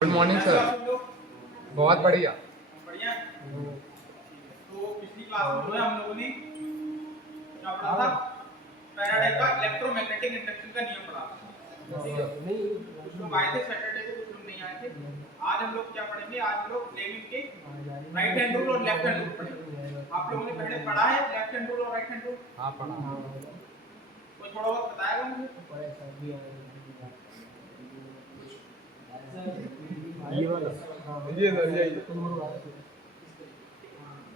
Good morning sir. बहुत बढ़िया। बढ़िया। तो पिछली क्लास में हम लोगों ने क्या पढ़ा था? फैराडे का इलेक्ट्रोमैग्नेटिक इंडक्शन का नियम पढ़ा था। ठीक है, कुछ लोग आए थे सैटरडे को, कुछ लोग नहीं आए थे। आज हम लोग क्या पढ़ेंगे? आज हम लोग फ्लेमिंग के राइट हैंड रूल और लेफ्ट हैंड रूल पढ़ेंगे। आप लोगों ने पहले पढ़ा है लेफ्ट हैंड रूल और राइट हैंड रूल? हाँ पढ़ा। कोई थोड़ा बहुत बताएगा मुझे? ये वाला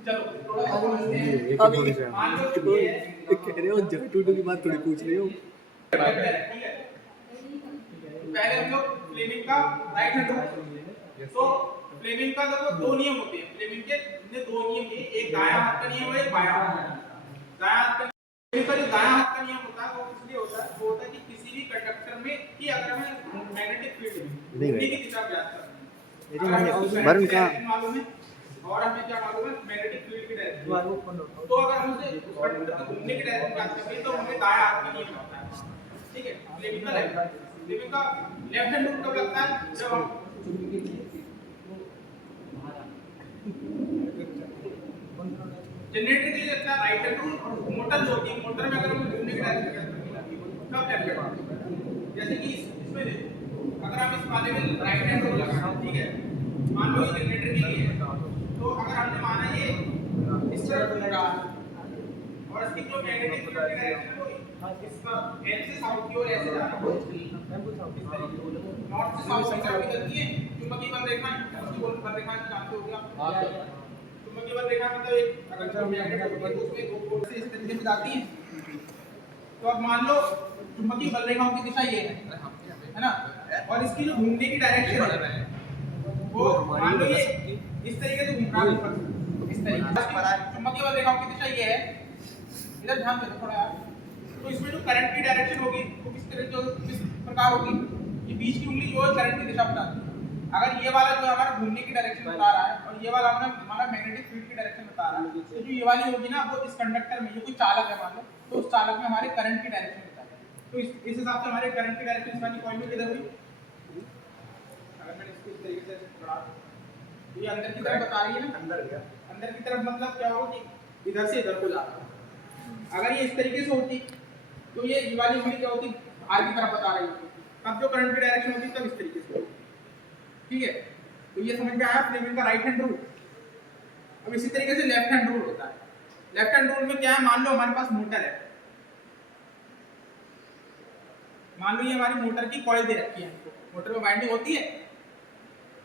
चलो थोड़ा सा समझते हैं। अभी मान लो कि ये कह रहे हो जटू की बात थोड़ी पूछ रहे हो। ठीक है, पहले हम लोग फ्लेमिंग का राइट हैंड रूल। तो फ्लेमिंग का देखो दो नियम होते हैं। फ्लेमिंग के दो नियम हैं, एक दायां हाथ का नियम है, एक बायां हाथ का नियम। दायां हाथ का फ्लेमिंग का जो दायां हाथ का नियम होता है वो इसलिए होता है, वो होता है कि किसी भी कंडक्टर में कि अगर हमें मैग्नेटिक फील्ड घूमने की दिशा ज्ञात करनी है, वरुण का मालूम है और हमें क्या मालूम है मैग्नेटिक फील्ड की डायरेक्शन। तो अगर हमें उस कंडक्टर को घूमने की डायरेक्शन ज्ञात करनी है तो हमें दायां हाथ का नियम लगता है। ठीक है, फ्लेमिंग का लेफ्ट हैंड रूल कब लगता है? जब हम जनरेटर के लिए लगता है राइट हैंड रूल, और मोटर जो होती है, मोटर में अगर हमें घूमने की डायरेक्शन तब लेफ्ट हैंड रूल। जैसे कि इसमें देखो, अगर हम इस वाले में राइट हैंड रूल लगाएं, ठीक है, मान लो ये जनरेटर के लिए है, तो अगर हमने माना ये इस तरफ घूम रहा है और इसकी जो मैग्नेटिक फील्ड की डायरेक्शन है वो इसका एन से साउथ की ओर ऐसे जा रहा है, नॉर्थ से साउथ की तरफ निकलती है। चुंबकीय बल रेखा, उसकी बल रेखा जानते होगे आप? हां सर। चुंबकीय बल रेखा मतलब एक अगर मैग्नेट होती है तो उसमें दो फोर्स से इस तरीके से जाती है। तो अब मान लो चुंबकीय बल रेखाओं की दिशा ये है ना, और इसकी जो घूमने की डायरेक्शन है वो मान लो ये इस तरीके से घूम रहा है ऊपर, इस तरीके से चुंबकीय बल रेखाओं की दिशा ये है। इधर ध्यान दो थोड़ा यार। तो इसमें जो करंट की डायरेक्शन होगी वो किस प्रकार होगी? ये बीच की उंगली जो है करंट की दिशा बताती है। अगर ये वाला जो हमारा घूमने की डायरेक्शन बता रहा है और ये वाला हमारा मैग्नेटिक फील्ड की डायरेक्शन बता रहा है, तो जो ये वाली होगी ना वो इस कंडक्टर में, ये कोई चालक है मान लो, तो उस चालक में हमारे करंट की डायरेक्शन बताएगा। तो इस हिसाब से हमारे करंट की डायरेक्शन इस वाली कॉइल में किधर हुई? अगर मैं इसको इस तरीके से बढ़ा तो ये अंदर की तरफ बता रही है ना, अंदर गया। अंदर की तरफ मतलब क्या होगा कि इधर से इधर को जा रहा है। अगर ये इस तरीके से होती तो ये वाली उंगली क्या होती? बाहर की तरफ बता रही होती। अब जो करंट की डायरेक्शन होती तब इस तरीके से होती। ठीक है, तो ये समझ में आया फ्लेमिंग का राइट हैंड रूल। अब इसी तरीके से लेफ्ट हैंड रूल होता है। लेफ्ट हैंड रूल में क्या है? मान लो हमारे पास मोटर है, मान लो ये हमारी मोटर की कॉइल दे रखी है, मोटर में वाइंडिंग होती है।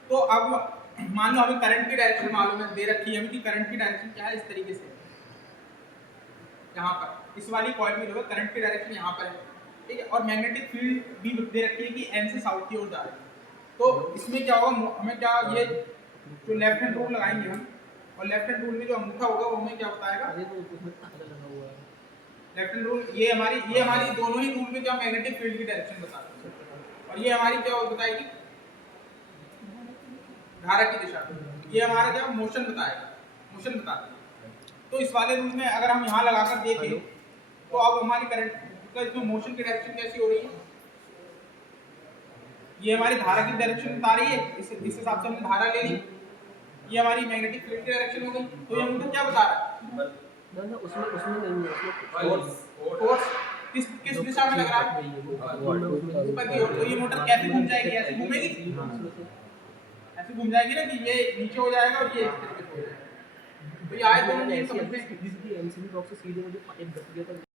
तो अब मान लो हमें करंट की डायरेक्शन मालूम है, दे रखी है हमें कि करंट की डायरेक्शन क्या है, इस तरीके से यहाँ पर इस वाली कॉइल में जो है करंट की डायरेक्शन यहाँ पर है। ठीक है, और मैग्नेटिक फील्ड भी दे रखी है कि एन से साउथ की ओर जा रही है। तो इसमें क्या होगा, हमें क्या ये जो लेफ्ट हैंड रूल लगाएंगे हम, और लेफ्ट हैंड रूल में जो अंगूठा होगा वो हमें क्या बताएगा? लेफ्ट हैंड रूल ये हमारी दोनों ही रूल में क्या मैग्नेटिक फील्ड की डायरेक्शन बताता है, और ये हमारी क्या बताएगी? धारा की दिशा। ये हमारा क्या मोशन बताएगा, मोशन बताता है। तो इस वाले रूल में अगर हम यहाँ लगाकर देखें तो अब हमारी करंट का इसमें मोशन की डायरेक्शन कैसी हो रही है? ये हमारी धारा की डायरेक्शन बता रही है, इस हिसाब से हमने धारा ले ली। ये हमारी मैग्नेटिक फील्ड की डायरेक्शन हो गई। तो ये हमको क्या बता रहा है? ना उसमें नहीं है, फोर्स किस दिशा में लग रहा है? ऊपर की ओर। तो ये मोटर कैसे घूम जाएगी? ऐसे घूमेगी, ऐसे घूम जाएगी ना कि ये नीचे हो जाएगा और ये इस तरीके से हो जाएगा। तो ये आए दोनों नहीं समझ में। जिसकी एमसीबी बॉक्स से सीधे मुझे एक